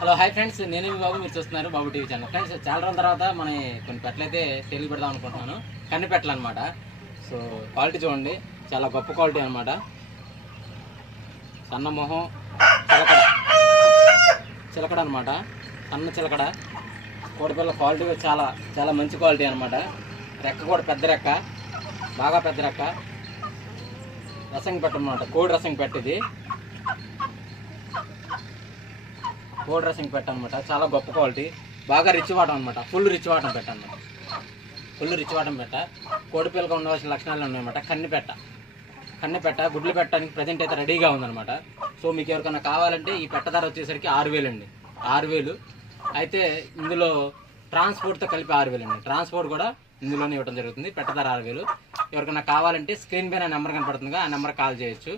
Hello hi friends, నేనే మీ బాబు. మీరు చూస్తున్నారు బాబు టీవీ ఛానల్. ఫ్రెండ్స్, చాలా రోజుల తర్వాత మన కొన్ని పెట్టలైతే తెలుగు పెడదాం అనుకుంటున్నాను. కన్ని పెట్టలు అనమాట. సో క్వాలిటీ చూడండి, చాలా గొప్ప క్వాలిటీ అనమాట. సన్న మొహం, చిలకడ చిలకడ అనమాట. సన్న చిలకడ కోడిపిల్ల క్వాలిటీ చాలా చాలా మంచి క్వాలిటీ అనమాట. రెక్క కూడా పెద్ద రెక్క, బాగా పెద్ద రెక్క. రసంగి పెట్ట అనమాట, కోడి రసంగి పెట్టిది. కోడి రసంగి పెట్ట అనమాట, చాలా గొప్ప క్వాలిటీ. బాగా రిచ్ వాటం అనమాట, ఫుల్ రిచ్ వాటం పెట్ట అనమాట. ఫుల్ రిచ్ వాటం పెట్ట. కోడి పిల్లగా ఉండవలసిన లక్షణాలు ఉన్నాయన్నమాట. కన్ని పెట్ట గుడ్లు పెట్టడానికి ప్రజెంట్ అయితే రెడీగా ఉందన్నమాట. సో మీకు ఎవరికైనా కావాలంటే ఈ పెట్ట ధర వచ్చేసరికి 6,000 అండి. 6,000 అయితే ఇందులో ట్రాన్స్పోర్ట్తో కలిపి 6,000 అండి. ట్రాన్స్పోర్ట్ కూడా ఇందులోనే ఇవ్వడం జరుగుతుంది. పెట్ట ధర 6,000. ఎవరికైనా కావాలంటే స్క్రీన్ పైన నెంబర్ కనపడుతుందిగా, ఆ నెంబర్ కాల్ చేయొచ్చు.